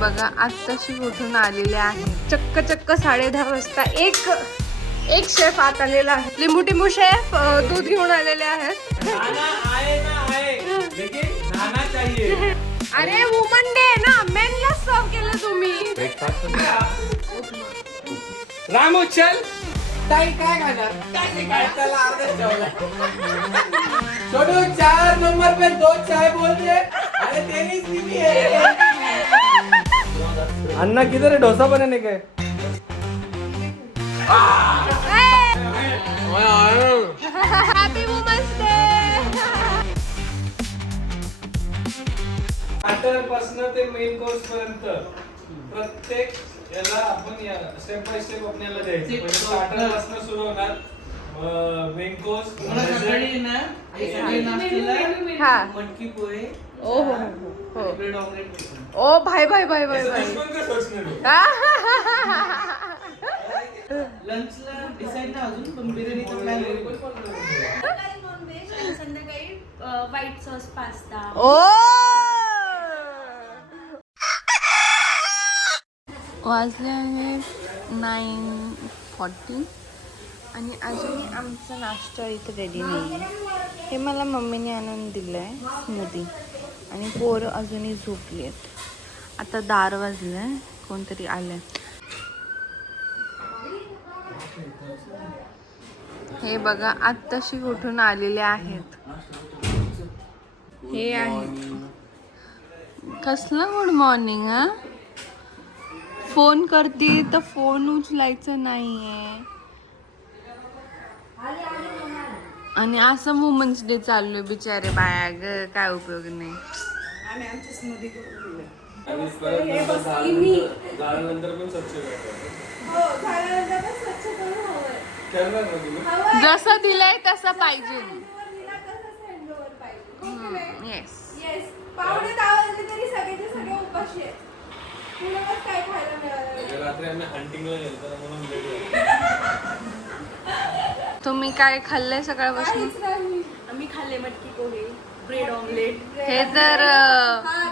बघा आत्ताशी उठून आलेले आहे. चक्क 10:30 वाजता एक शेफ आत आलेला आहे. लिंबू टिंबू शेफ दूध घेऊन आलेले आहेत. अरे वुमन डे ना, मेनला सर्व केलं तुम्ही. रामू चल ताई काय खाणार काय त्याला अर्धच जेवला छोटू 4 नंबर पे 2 चाय बोल रहे अरे तेरी भी है अन्ना किधर है डोसा बनाने का हॅपी वुमन्स डे. स्टार्टर पासून ते मेन कोर्स पर्यंत प्रत्येक याला आपण स्टेप बाय स्टेप आपल्याला द्यायचं. म्हणजे स्टार्टर पासून सुरू होणार मेन कोर्स सकाळी ना सकाळी नाश्त्याला हा मटकी पोहे ओ हो ब्रेड ऑमलेट ओ भाई भाई भाई भाई भाई. लंचला डिसाईड ना अजून पण बिर्याणीचा प्लॅन संध्याकाळी व्हाईट सॉस पास्ता. ओ वाजले आहे 9:40 आणि अजूनही आमचा नाश्ता इथे रेडी नाही आहे. हे मला मम्मीने आणून दिलं आहे स्मूदी आणि पोरं अजूनही झोपली आहेत. आता दार वाजलं आहे, कोणतरी आलं आहे. हे बघा आत्ताशी उठून आलेले आहेत. हे आहे कसलं गुड मॉर्निंग. हा फोन करते तर फोन उचलायचं नाहीये आणि असं वुमन्स डे चाललोय बिचारे बाया ग, काय उपयोग नाही. जसं दिलंय तसं पाहिजे. येस पावणे 10 वाजले तरी सगळेचे सगळे उपाशी आहेत. तुलाच काय खायला मिळालं. रात्री आम्ही हंटिंगला गेलो म्हणून तुम्ही काय खाल्लंय सकाळपासून? आम्ही खाल्ले मटकी पोहे, ब्रेड ऑमलेट. हे तर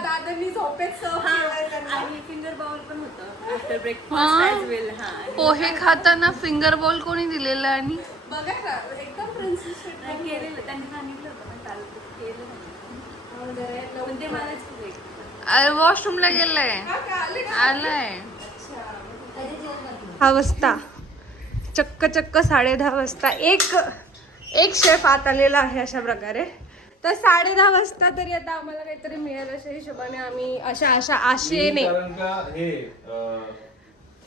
दादांनी झोपेत सर्व आणि फिंगर बाउल पण होतं आफ्टर हा? ब्रेकफास्ट ॲज वेल. पोहे खाताना फिंगर बॉल कोणी दिलेलं आणि बघा ना एकदम प्रिन्सेस केलेलं त्यांनी सांगितलं होतं पण चालतं केलं पण ते मलाच वॉशरूमला गेलंय आलंय. 10 वाजता चक्क 10:30 वाजता एक शेफ आत आलेला आहे. अशा प्रकारे तर 10:30 वाजता तरी आता आम्हाला काहीतरी मिळेल अशा हिशोबाने आम्ही अशा आशेने. कारण का हे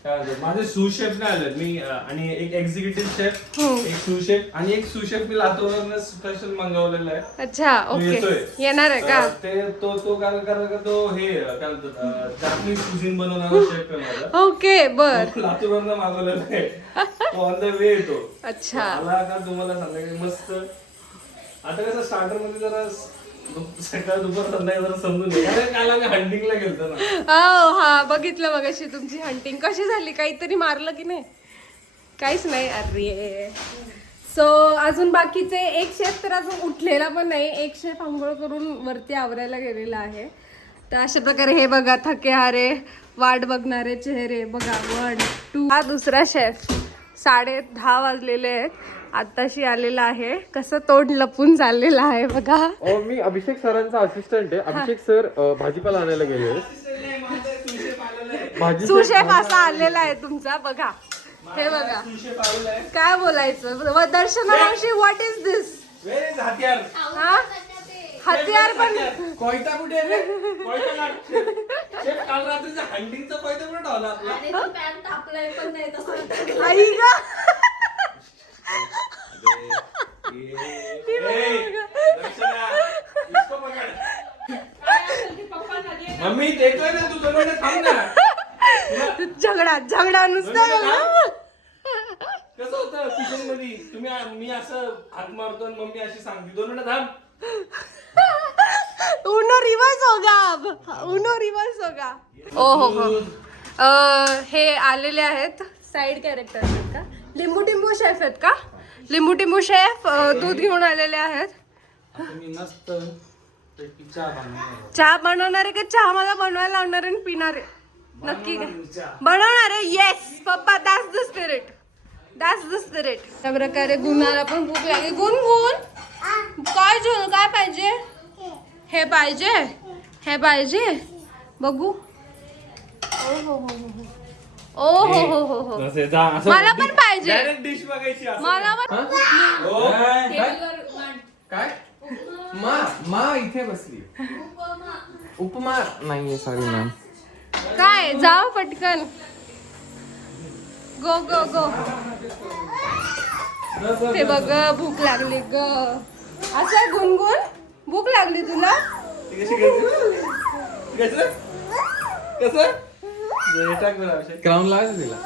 काय माझे सू शेफ नाही आले मी आणि एक एक्झिक्युटिव्ह शेफ एक सू शेफ आणि एक सू शेफ मी लातूरवरून स्पेशल मागवलेला आहे. अच्छा ओके येणार आहे का? ते तो कारण का तो हे काय म्हणतात जापनीज कुझिन बनवणारा शेफ आहे माझा. ओके बर. लातूरवरून मागवलेला आहे. तो ऑन द वे येतो. अच्छा मला का तुम्हाला सांगायचं मस्त. आता कसं स्टार्टर मध्ये जरा सकाळ दुपार संध्याकाळी जरा समजून घ्या. काल आम्ही हंटिंगला गेलतो ना. हा बघितलं मगाशी तुमची हंटिंग कशी झाली. काहीतरी मारलं की नाही? काहीच नाही. अरे सो अजून बाकीचे एक शेफ तर अजून उठलेला पण नाही. एक शेफ आंघोळ करून वरती आवरायला गेलेला आहे. तर अशा प्रकारे हे बघा थके हारे वाट बघणारे चेहरे बघा. 1 2 हा दुसरा शेफ 10:30 वाजलेले आहेत. आताशी आलेला आहे. कसं तोंड लपून चाललेलं आहे बघा. मी अभिषेक सरांचा असिस्टंट आहे. अभिषेक सर भाजीपाला आणायला गेले. सुशेफ असा आलेला आहे तुमचा बघा. हे बघा काय बोलायचं. दर्शना मावशी व्हॉट इज दिस? हा हत्यार पण कोयता कुठे रे? कोयता काढ. शेफ काल रात्रीचा हंटिंगचा कोयता कुठे ठेवला आपला? आणि तो पॅन तापलाय पण नाही तसं. आई ग मम्मी देतोय ना तू जवळ थांब ना. झगडा नुसता कसं होतं किचन मध्ये तुम्ही मी असं हात मारतो आणि मम्मी अशी सांगते 2 मिनिटं थांब. उनो रिवर्स होगा. ओ हो हे आलेले आहेत साइड कॅरेक्टर आहेत का? लिंबू टिंबू शेफ आहेत का? लिंबू टिंबू शेफ दूध घेऊन आलेले आहेत. मस्त चहा चहा बनवणार आहे का? चहा मला बनवायला लावणार आणि पिणार आहे. नक्की बनवणार आहे. Yes papa, that's the spirit, that's the spirit. त्या प्रकारे गुणाला पण भूक लागली. गुण काय जेवण, काय पाहिजे? हे पाहिजे, हे पाहिजे, बघू. ओ हो हो हो ओ हो हो हो हो, मला पण पाहिजे, डिश बघायची मला पण. काय मा इथे बसली. उपमा नाहीये, सॉरी मॅम. काय जाओ पटकन, गो गो गो. ते बघ भूक लागली ग. असं गुणगुण भूक लागली तुला? क्राऊन लावायचं तिला.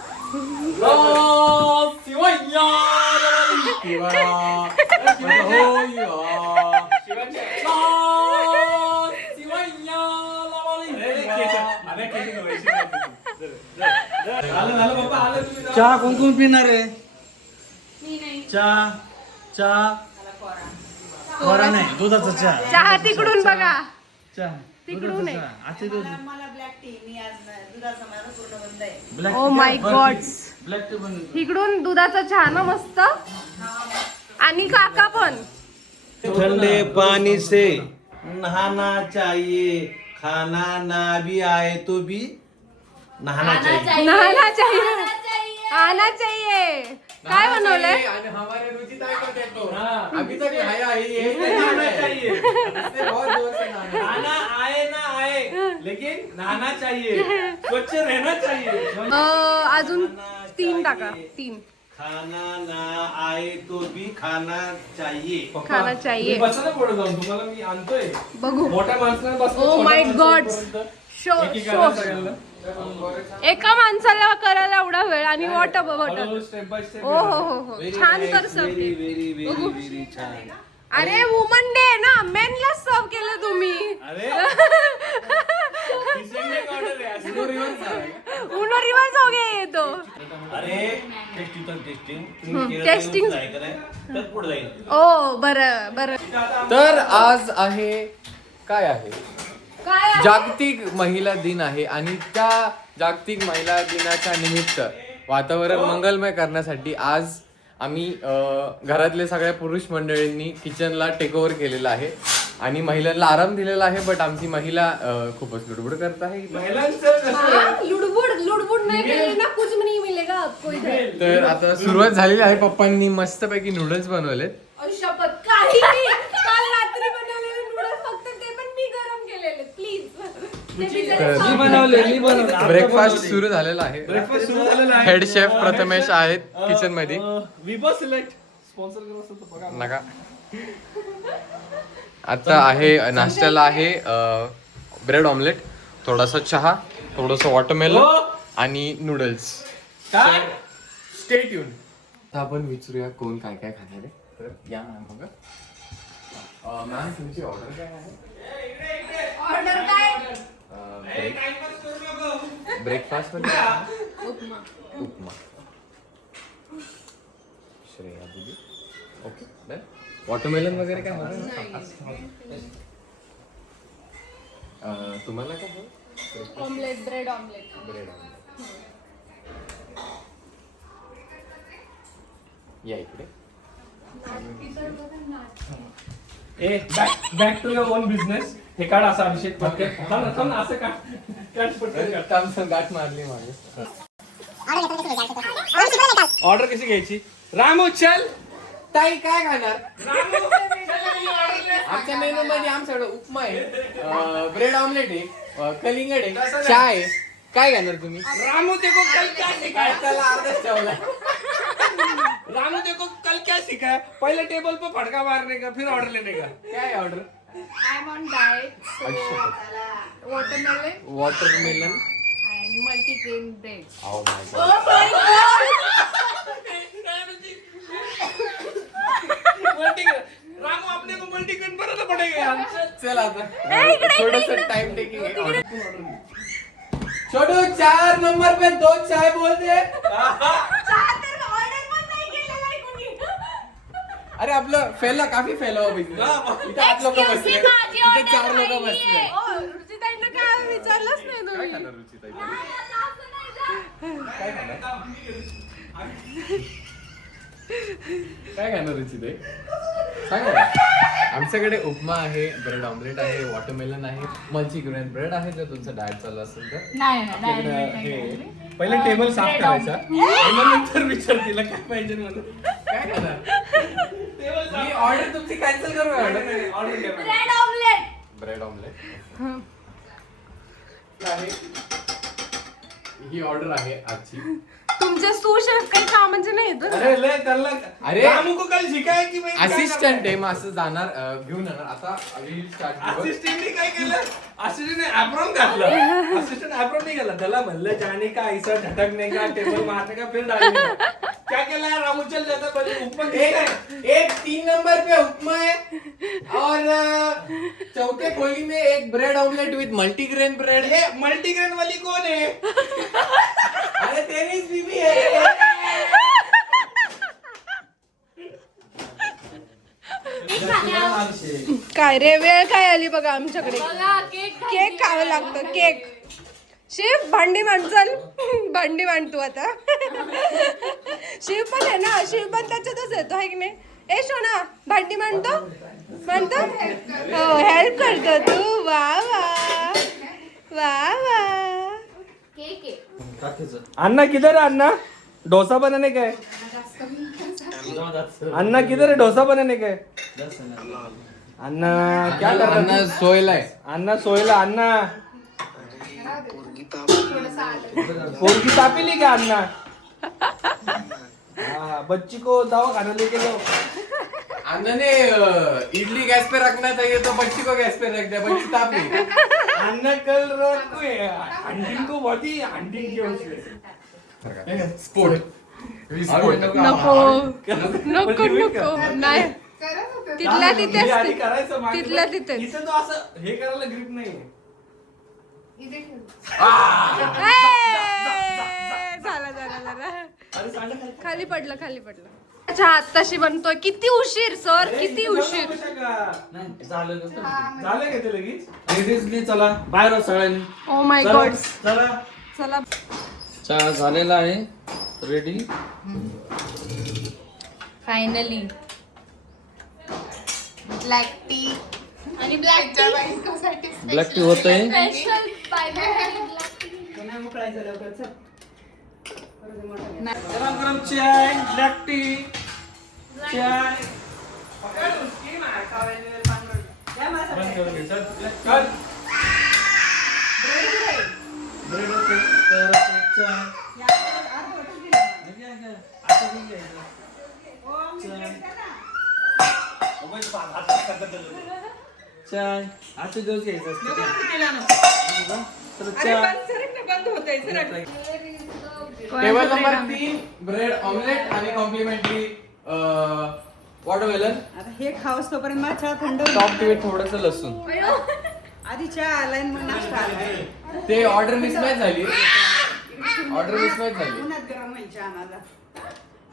चहा कोण कोण पिणार आहे? चहा चहा कोरा नाही, दुधाचा चहा. चहा तिकडून बघा, चहा तिकडून आहे. आजचे दिवस black O my God, black tea बनवतो. इकडून दुधाचा चहा ना मस्त. आणि काका पण. ठंडे पानी से नहाना चाहिए, खाना ना भी आए तो भी नहाना चाहिए. नहाना चाहिए, आना चाहिए. काय बनवलंय? आणि हमारे रुचिताई को देखो, अभी तक आया ही है, नहाना चाहिए. इसने बहुत जोर से नहाना. खाना आए ना आए, लेकिन नहाना चाहिए, स्वच्छ रहना चाहिए. अजून 3 टाका, 3 खाना ना आए तो भी खाना चाहिए. खाना चाहिए. बसा ना पुढे जाऊन, तुम्हाला मी आणतोय. बघू. मोठ्या माणसाने बस. Oh my god, show show. एका माणसाला करायला एवढा वेळ आणि water bottle. Step by step. ओ हो हो हो, छान कर सर्व. व्हेरी छान. अरे वुमन डे ना, मेनला सर्व केलं तुम्ही. अरे उनो रिवर्स हो गया ये तो. अरे टेस्टिंग तर टेस्टिंग टेस्टिंग. तर पुढे जाईल. ओ बरं बरं. तर आज आहे, काय आहे, काय आहे? जागतिक महिला दिन आहे. आणि त्या जागतिक महिला दिनाच्या निमित्त वातावरण मंगलमय करण्यासाठी आज आम्ही घरातले सगळ्या पुरुष मंडळींनी किचनला टेक ओव्हर केलेला आहे आणि महिलांना आराम दिलेला आहे. बट आमची महिला खूपच लुडबुड करत आहे. हाँ, लुडबुड नहीं मिलेगा ना, कुछ नहीं मिलेगा आपको इधर. तर आता सुरुवात झालेली आहे. पप्पांनी मस्तपैकी नूडल्स बनवलेत. शपथ काही नाही. काल रात्री बनवलेले नूडल्स, फक्त ते पण मी गरम केलेले. प्लीज ब्रेकफास्ट सुरू झालेला आहे. ब्रेकफास्ट सुरू झालेला आहे. हेड शेफ प्रथमेश आहेत किचन मध्ये. विभा सिलेक्ट स्पॉन्सर करत असेल तर बघा. नका. आता आहे नाश्त्याला आहे ब्रेड ऑमलेट, थोडासा चहा, थोडस वॉटरमेलन आणि नूडल्स. Stay tune. आता आपण विचारूया कोण काय काय खाणार आहे. तर या मॅम बघा. मॅम तुमची ऑर्डर काय आहे? ऑर्डर काय? ब्रेकफास्ट मध्ये उपमा. श्रेया दिदी. Okay done. वॉटरमेलन वगैरे काय होणार? तुम्हाला काय हवं? Omelette, bread omelette. Bread omelette. या इकडे. ए back to your own business. हे काढ असं अभिषेक पटकन. थांब ना, असं काढ पटकन. गाठ मारली मागे. ऑर्डर कशी घ्यायची? रामू चल. ताई काय खाणार? आमच्या मेनू मध्ये आमच्याकडे उपमा आहे, ब्रेड ऑमलेट आहे, कलिंगड आहे, चहा आहे. काय खाणार तुम्ही? रामू देखो कल क्या सिखाया. त्याला अर्धच ठेवला. रामू देखो कल क्या सिखाया. पहले टेबल पे फटका मारने का, फिर ऑर्डर लेने का. काय order? I am on diet, watermelon watermelon and multigrain bread. Oh my God. Ramu अपने को मल्टीग्रेन बनाना पड़ेगा यार. चल आता थोडस टाइम टेकिंग आहे. छोटू 4 नंबर पे 2 चाय बोल दे. अरे आपलं फैला काफी फैला हुआ बिझनेस. इथे 8 लोक बसले, इथे 4 लोक बसले. रुचिताईंना काय विचारलंच नाही तुम्ही. काय खाणार रुचिताई? काय खाणार रुचिताई? सांगा ना. आमच्याकडे उपमा आहे, ब्रेड ऑमलेट आहे, वॉटरमेलन आहे, मल्टीग्रेन ब्रेड आहे जर तुमचं डाएट चालू असेल तर. पहिले टेबल साफ करायचा आणि मग नंतर विचार केला काय पाहिजे म्हणून. काय खाणार? मी ऑर्डर तुमची कॅन्सल करू ऑर्डर घ्या. Bread omelette. ब्रेड ऑमलेट आहे. ही ऑर्डर आहे आजची. तुमचे सूशेफ काही कामाचे नाही येत ना. अरे लय त्याला अरे. रामू कल शिकाय की मैं असिस्टंट आहे मग असं जाणार घेऊन येणार. आता रील स्टार्ट असिस्टंटने काय केलं असिस्टंटने ऍप्रॉन घातलं. असिस्टंट ऍप्रॉन नाही घातला त्याला म्हणलं जाने का ऐसा झटकने का टेबल मारने का फिर डालने का. क्या केला रामू चल जाता पहले ऊपर एक 3 नंबर पे उपमा है और चौथे खोली में एक bread omelette with multigrain bread है. मल्टीग्रेन वाली कौन है. अरे तेरीच बीबी है. काय रे वेळ काय आली बघा आमच्याकडे. बघा केक केक खावं लागतं केक. शिव भांडी मांड चल. भांडी मांड तू आता. शिव पण आहे ना. शिव पण त्याच्यातच येतो आहे की नाही. ए सोना भांडी मांडतो हो हेल्प करतो तू. वा वा वा वा. केक आहे. अन्ना किधर है अन्ना डोसा बनाने का है. अन्ना किधर है डोसा बनाने का है. अन्ना क्या कर रहा है. सोयला आहे. अन्ना सोयला अन्ना पोरगी तापेली का अन्ना. हाँ, बच्ची को दवा खाना लेके जाओ. अन्ना ने इडली गैस पे रखना चाहिए तो बच्ची को गैस पे रख दिया. बच्ची तापी. अन्ना कल रात को हंटिंग को बहुत ही हंटिंग किया उसने. स्पोर्ट. नको नको नको नाही. तिथल्या हे तिथेच आधी करायचं मागे. तिथल्या तिथेच. इथं तो असं हे करायला ग्रिप नाही. झाला खाली पडलं. अच्छा आत्ताशी बनतोय. किती उशीर सर किती उशीर. झालं का ते लगेच. चला बाहेर सगळ्यांनी ओ माय गॉड. चला चला चहा झालेला आहे रेडी. फायनली ब्लॅक टी आणि ब्लॅक ब्लॅक टी होतंय. स्पेशल गरम गरम चाय ब्लॅक टी चाय. बंद करून घे, चल. चल. ब्रेड होते, तर चाय. आता घेऊन घ्यायचं. चाय आजचे दिवस घ्यायचं असतं. तर चाय टेबल नंबर 3 ब्रेड ऑमलेट आणि कॉम्प्लिमेंटरी वॉटरमेलन. आता हे खावस तोपर्यंत मला चहा थंड होईल. टॉप मध्ये थोडंसं लसूण. आधी चहा आलाय मग नाश्ता आलाय. ते ऑर्डर मिसमॅच झाली. उन्हात गरम होईल चहा माझा.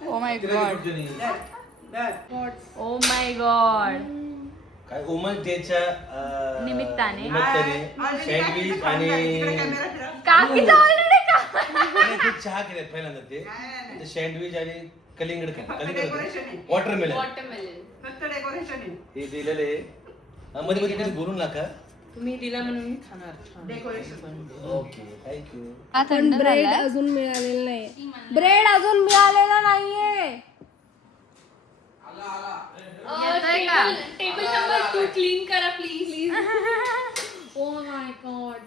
ओ माय गॉड. दर ओ माय गॉड. काय उमल डेच्या निमित्ताने. सँडविच आणि काकीचं ऑलरेडी का. ते चहा केले पहिल्यांदा ते सँडविच आणि कलिंगड डेकोरेशन आहे. Watermelon watermelon. फक्त डेकोरेशन आहे. हे दिलेलं आहे. मध्ये मध्ये कधी बोलून नका. तुम्ही दिला म्हणून मी खाणार. Decoration okay thank you. पण ब्रेड अजून मिळालेलं नाही. ब्रेड अजून मिळालेला नाहीये. टेबल नंबर 2 क्लीन करा प्लीज. O my God.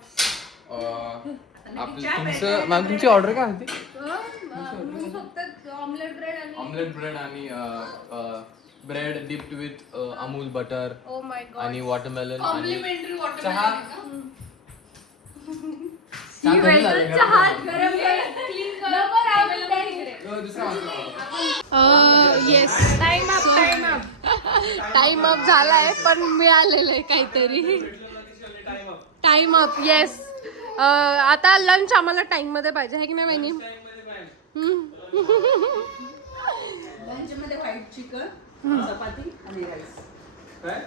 तुमचं मॅम तुमची ऑर्डर काय होती. फक्त ऑमलेट ब्रेड आणि ऑमलेट ब्रेड आणि bread dipped with Amul butter O my God. आणि वॉटरमेलन आणि कॉम्प्लिमेंटरी चहा. चहा गरम क्लीन करा. येस टाइम अप झालाय पण मिळालेलं आहे काहीतरी. Time up yes. आता लंच आम्हाला टाइम मध्ये पाहिजे आहे की नाही वहिनी. लंच मध्ये व्हाईट चिकन चपाती आणि राईस.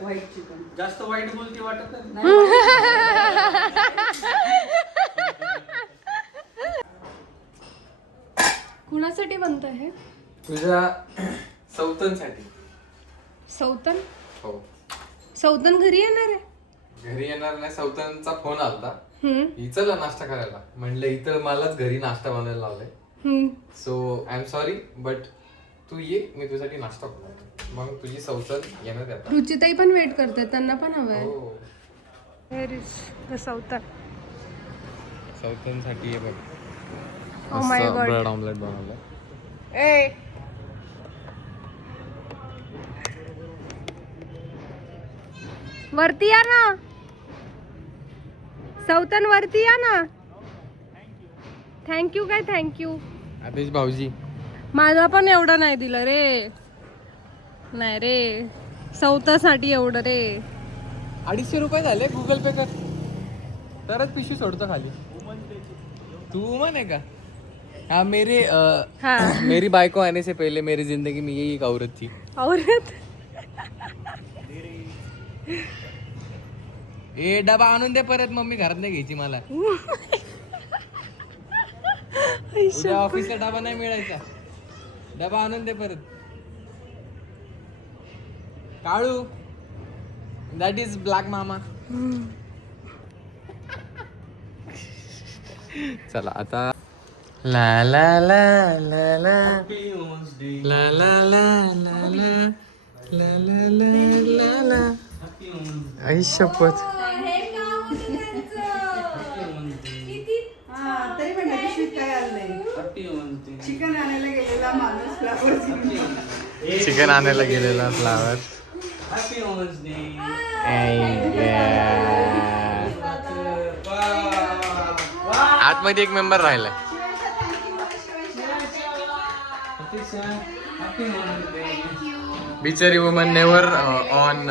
व्हाईट चिकन जास्त वाईट बोलती वाटत नाही. कुणासाठी बनत आहे? तुझ्या सौतनसाठी. सौतन? हो. सौतन घरी येणार आहे? घरी येणार नाही, सौतनचा फोन आलता. हम्म, ही चला नाश्ता करायला म्हणलं, इथं मलाच घरी नाश्ता बनवायला लावलाय. Hmm. So I am sorry but तू ये, मी तुझ्यासाठी नाश्ता बनवतो. मग तुझी सौतन येणार आता. रुचिताई पण वेट करते, त्यांना पण हवंय. हो. Where is the सौतन? सौतनसाठी ये बघ. Oh my God. Bread omelette बनवलं. ए वरती या ना, सौतन वरती या ना. थँक्यू काय थँक्यू. आदेश भाऊजी. माझा पण एवढं नाही दिलं रे. नाही रे, सौतासाठी एवढं रे. 250 रुपये झाले, गुगल पे कर तरच पिशवी सोडतो खाली. तू वुमन आहे का? हाँ मेरे हा मेरी बाइको आने से पहले मेरी जिंदगी में यही एक औरत थी. औरत. ए डबा आणून दे परत, मम्मी घरात नाही घ्यायची मला. उद्या ऑफिसला डबा नाही मिळायचा. डबा आणून दे परत. काळू, दॅट इज ब्लॅक मामा. चला आता ला ला ला ला ला ला ला ला ला ला ला ला ला. आई शपथ. हा, तरी पण पिशवीत काय आलं नाही. चिकन आणायला गेलेला माणूस फ्लावर. चिकन आणायला गेलेला फ्लावर. आतमध्ये एक मेंबर राहिलाय. बिचारी वुमन नेवर ऑन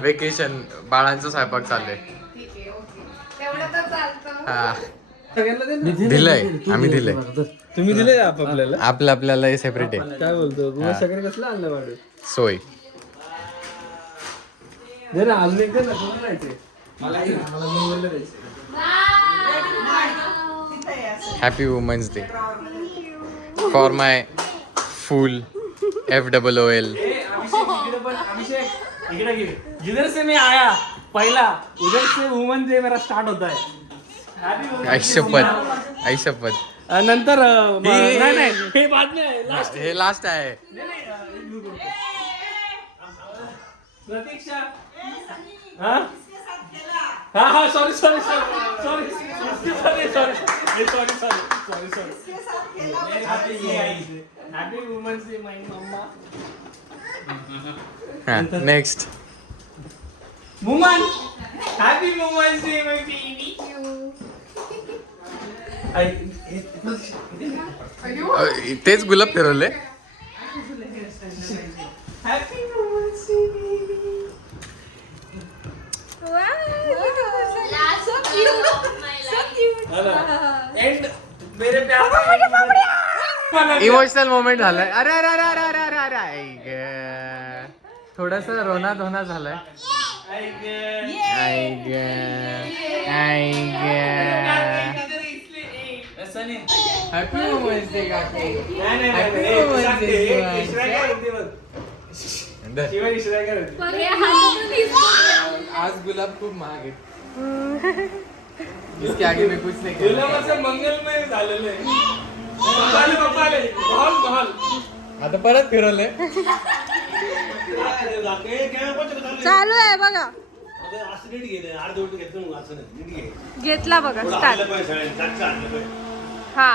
वेकेशन. बाळांचा स्वयंपाक चालू आहे. हा. दिलंय, आम्ही दिलंय. तुम्ही दिले आपल्याला आपल्याला हे सेपरेट आहे. काय बोलतो सगळे कसलं आणलं वाढू सोय. जरा अजून एकदा ना कोण राहायचे मला मुंबईला जायचं. Happy women's day for my full FOOL. इकडे घे. जिधर से मैं आया पहला उधर से वुमन डे मेरा स्टार्ट होता है. आई शपथ. नंतर नाही हे बाद में आहे. Last. हे लास्ट आहे. प्रतीक्षा हा हा sorry happy women's day my mumma. Next. Woman happy women's day my baby. तेच गुलाब फिरवले. Happy women's day baby. And मेरे प्यार इमोशनल मोमेंट झालाय. अरे अरे अरे अरे अरे अरे अरे आई ग. थोडस रोना धोना झालाय. आई ग आई ग. हॅपी वुमन्स डे काकी. आज गुलाब खूप महाग आहे. इसके आगे मैं कुछ नहीं कहना. गुलाबाचं मंगलमय झालेलं आहे. बहाल आता परत फिरवले. चालू आहे बघा. घेतला बघा स्टार्ट. हा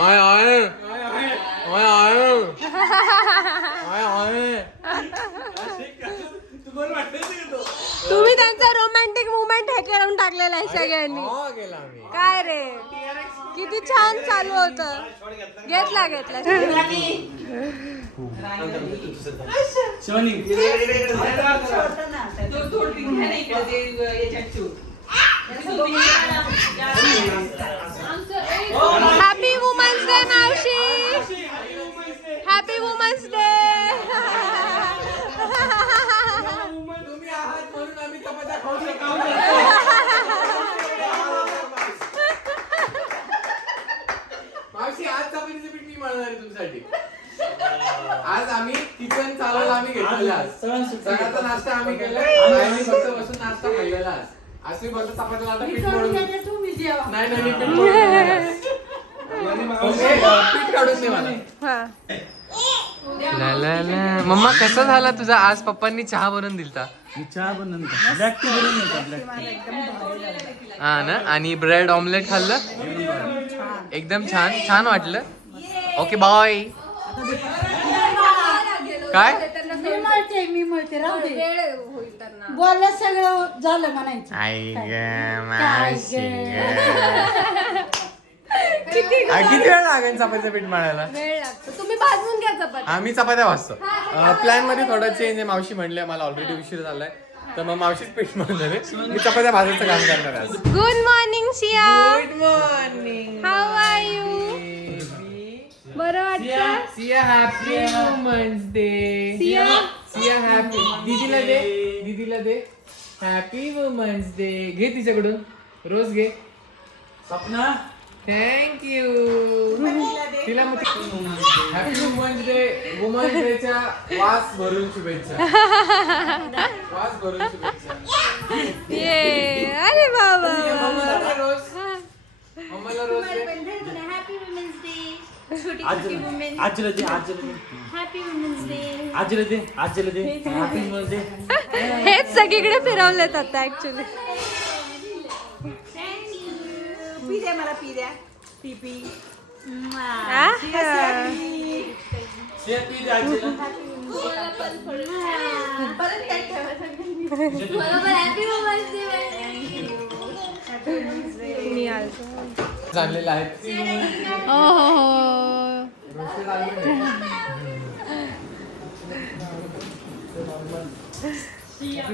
I I I I I. तुम्ही त्यांचा रोमॅन्टिक मुवमेंट हे करून टाकलेला आहे सगळ्यांनी. गेला मी. काय रे, किती छान चालू होतं. घेतला हॅपी वुमन्स डे मावशी. Happy women's day. तुम्ही आहात म्हणून आम्ही चपात्या खाऊ शकतो. नाश्ता आम्ही केलाय आणि आम्ही फक्त बसून नाश्ता खाल्लेला आज. आज मी बोलतो चपातीला आता पीठ मळून नाही नाही मी पीठ मळून पीठ काढूच नाही मला. हा ला ला ला. मम्मा कसा झाला तुझा आज? पप्पांनी चहा बनवून दिलता हा ना आणि ब्रेड ऑमलेट खाल्लं एकदम छान छान वाटलं. Okay bye. काय मी म्हणते राहू दे. वेळ होईल त्यांना. बोललं सगळं झालं म्हणायचं. आई ग मावशी ग. किती वेळ लागेल चपातीचं पीठ मळायला? वेळ लागतो. तुम्ही भाजून घ्या चपाती. आम्ही चपात्या वाजतो. प्लॅन मध्ये थोडा चेंज आहे. मावशी म्हणले मला ऑलरेडी उशीर झालाय तर मग मावशीच पीठ मळणार आहे. मी चपात्या भाजायचं काम करणार आहे आज. Good morning Siya. Good morning. How are you? बरं वाटतं? Siya happy women's day. Siya Siya happy. दीदीला दे हॅपी वुमन्स डे. घे तिच्याकडून रोज घे. सपना थँक्यू. तिला मग हॅपी वुमन्स डे. वुमन्स डेच्या वास भरून शुभेच्छा. वास भरून शुभेच्छा. ये अरे बाबा. मम्माला रोज मम्माला रोज दे. Happy women's day. छोटी आजीला दे आजीला दे हॅपी वुमेन्स डे. आजीला दे आजीला दे हॅपी वुमन्स डे. हेच सगळीकडे फिरवलेत आता ऍक्च्युली. पी द्या मला पी द्या पी पी शेती दे आजीला. बरोबर हॅपी वुमेन्स डे. मी आलतो. चाललेलं आहे. हो हो हो. या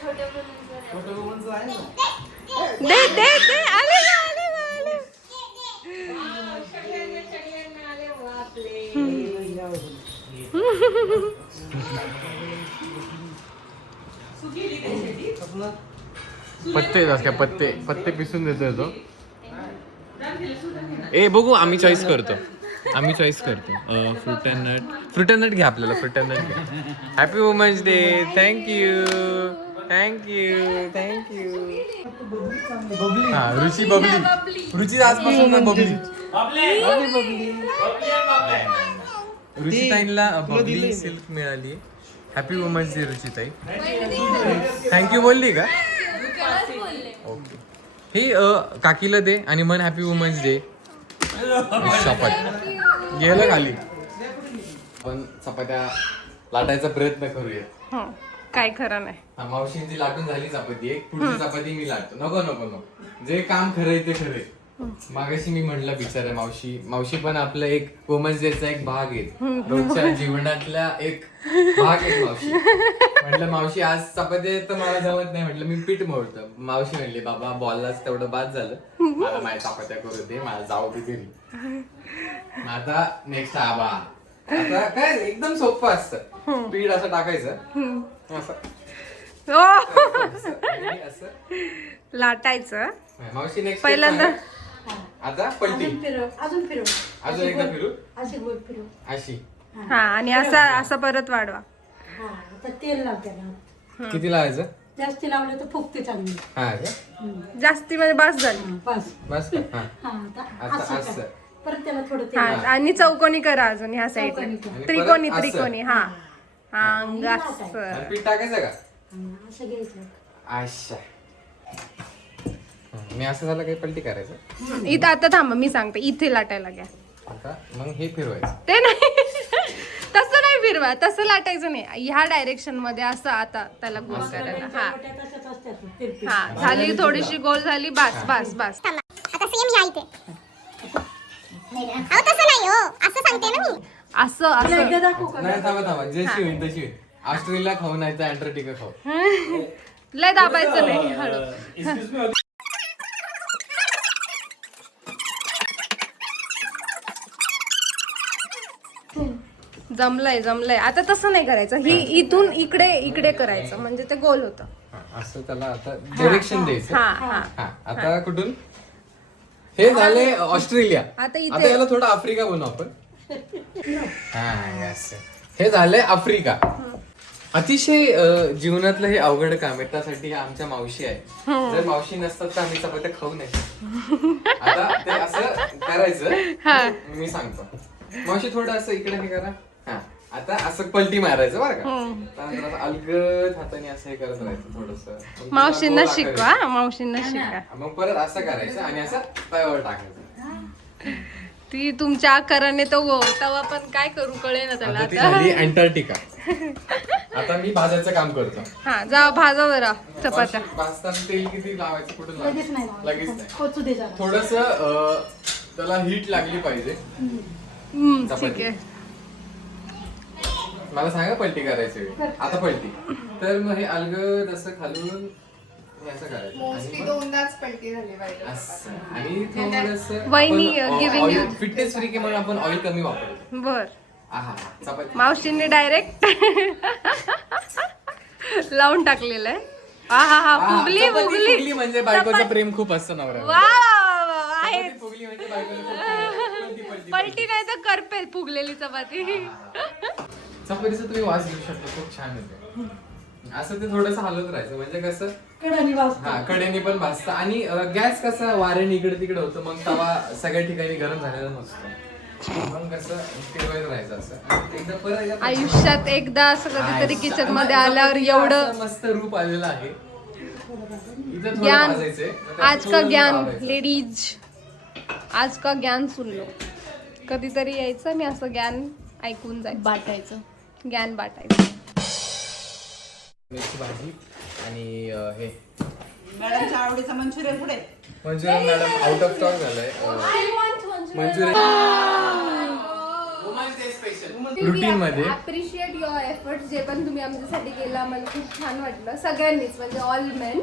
छोट्या वुमेन्स दे दे दे. आले ना आले ना आले. पत्ते काय पत्ते पत्ते पिसून देतोय तो. ए बघू आम्ही चॉईस करतो. फ्रूट अँड नट घ्या. आपल्याला फ्रूट अँड नट घ्या. Happy women's day. थँक्यू. हा रुची बबली. रुची आजपासून ना बबली. रुचिताईंना बबली सिल्क मिळाली. हॅपी वुमन्स डे रुचिताई. थँक्यू बोलली का? ओके. हे काकीला दे आणि मन हॅपी वुमन्स डे. चपाती गेलं खाली. पण चपात्या लाटायचा प्रयत्न करूया. हो, काय खरं नाही. हा, मावशींची लाटून झाली चपाती. एक पुढची चपाती मी लाटतो. नको नको नको. जे काम खरंय ते खरंय. मागाशी मी म्हणलं बिचारा मावशी पण आपलं एक वुमन्स डेचा एक भाग आहे. रोजच्या जीवनातला एक भाग आहे मावशी. म्हटलं मावशी आज चपाती तर मला जमत नाही. म्हटलं मी पीठ मळतो. मावशी म्हणली बाबा बॉललाच तेवढं बाद झालं. मला माझ्या चपात्या करू दे. मला जाऊ दे घरी. आता नेक्स्ट आबा. आता काय एकदम सोपं असतं. पीठ असं टाकायचं असं असं लाटायचं. मावशी नेक्स्ट पहिल्यांदा आता पलटी. अजून फिरव अजून एकदा फिरू. अशी गोल फिरव. अशी हा आणि असं परत वाढवा. हा आता तेल लावते ना. किती लावायचं? जास्त लावलं तर फुगते चांगली. हा का? जास्ती म्हणजे बस झाली. बस बस का? हा. हा आता आता असं असं. कर. परत त्याला थोडं तेल हा लाव. आणि चौकोनी करा अजून ह्या साईडला. चौकोनी कर. आणि त्रिकोणी परत असं. त्रिकोणी. हा हा अंग आणि असं. पीठ टाकायचं का? हा, असं घ्यायचं. अच्छा. मी असं झालं काही पलटी करायचं. इथं आता थांबा मी सांगते. इथे लाटायला घ्या. आता मग हे फिरवायचं. ते नाही तसं नाही फिरवा. तसं लाटायचं नाही. ह्या डायरेक्शन मध्ये असं आता त्याला गोल करायला. हा रोट्या तशाच असतात तिरपी. हा झाली. थोडीशी गोल झाली. बस बस बस. आता सेम या इथे अहो तसं नाही हो असं सांगते ना मी. असं असं एकदा दाखवू का? नाही थांबा जशी होईल तशी होईल. ऑस्ट्रेलिया खाऊ नाही तर अँटार्क्टिका खाऊ. लय दाबायचं नाही. हळू. Excuse me. जमलंय. आता तसं नाही करायचं. ही इथून इकडे करायचं म्हणजे ते गोल होतं. हा, असं त्याला आता डायरेक्शन द्यायचं. हा हा. हा आता कुठून? हे झाले ऑस्ट्रेलिया. आता आता इथे याला थोडा आफ्रिका बनवू आपण. हा असं. हे झालंय आफ्रिका. अतिशय जीवनातलं हे अवघड काम आहे, त्यासाठी आमच्या मावशी आहे. जर मावशी नसतात तर आम्ही चपात्या खाऊ नाही. आता ते असं करायचं, मी सांगतो. मावशी थोडं असं इकडे हे करा. हा, आता असं पलटी मारायचं बरं का. त्यानंतर असं अलगद हाताने असं हे करत राहायचं थोडस. मावशींना शिकवा, मावशींना शिका. मग परत असं करायचं आणि असं तव्यावर टाकायचं. ती तुमच्या आकाराने तो तवा पण काय करू कळे ना त्याला आता ती आता. झाली अंटार्क्टिका. आता मी भाजायचं काम करतो. हा जा भाजा जरा चपात्या. भाजताना तेल किती लावायचं, कुठं लगेच नाही लावायचं? लगेच नाही. कोचू दे जरा. थोडस त्याला हीट लागली पाहिजे. ठीक आहे. मला सांगा पलटी करायची वेळ. आता पलटी. तर मग हे अलगद असं खालून हे असं करायचं. मोस्टली दोनदाच पलटी झाली पाहिजे. असं. आणि थोडंसं वहिनी, आपण, giving oil- you. Fitness free म्हणून आपण ऑइल कमी वापरतो. बर. आहा, चपाती. मावशीने डायरेक्ट लावून टाकलेलं आहे. हा फुगली चपाती फुगली. फुगली म्हणजे बायकोचं प्रेम खूप असतं नवऱ्यावर. वा वा, वा, वा, आहे. चपाती फुगली म्हणजे बायकोचं खूप प्रेम. पलटी, पलटी, पलटी नाही तर करपेल फुगलेली चपाती. चपातीचा तुम्ही वास घेऊ शकता, खूप छान येते. असं ते थोडस हलवत राहायचं, म्हणजे कसं कडाने वाजतो. हा कडेने पण भाजतं. आणि गॅस कसा वाऱ्याने इकडे तिकडे होतं, मग तवा सगळ्या ठिकाणी गरम झालेला नसतो. मग कसं फिरवत राहायचं असं. एकदा परत आयुष्यात एकदा असं कधीतरी किचन मध्ये आल्यावर एवढं मस्त रूप आलेलं आहे. इथं थोडं ज्ञान. भाजायचंय. आज का ज्ञान लेडीज, आज का ज्ञान सुन लो. कधीतरी यायचं मी असं ज्ञान ऐकून जायचं, बाटायचं. ज्ञान बाटायचं. मेथीची भाजी आणि हे मॅडमच्या आवडीचा मंचुरियन पुढे. Manchurian madam out of stock झालंय. मंचुरियन रुटीन मध्ये अप्रिशिएट युअर एफर्ट्स, जे पण तुम्ही आमच्यासाठी केलं आम्हाला खूप छान वाटलं सगळ्यांनीच, म्हणजे ऑल मेन.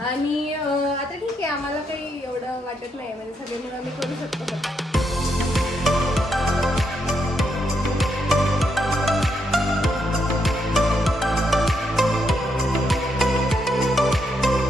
आणि आता ठीक आहे, आम्हाला काही एवढं वाटत नाही, म्हणजे सगळे मिळून आम्ही करू शकतो.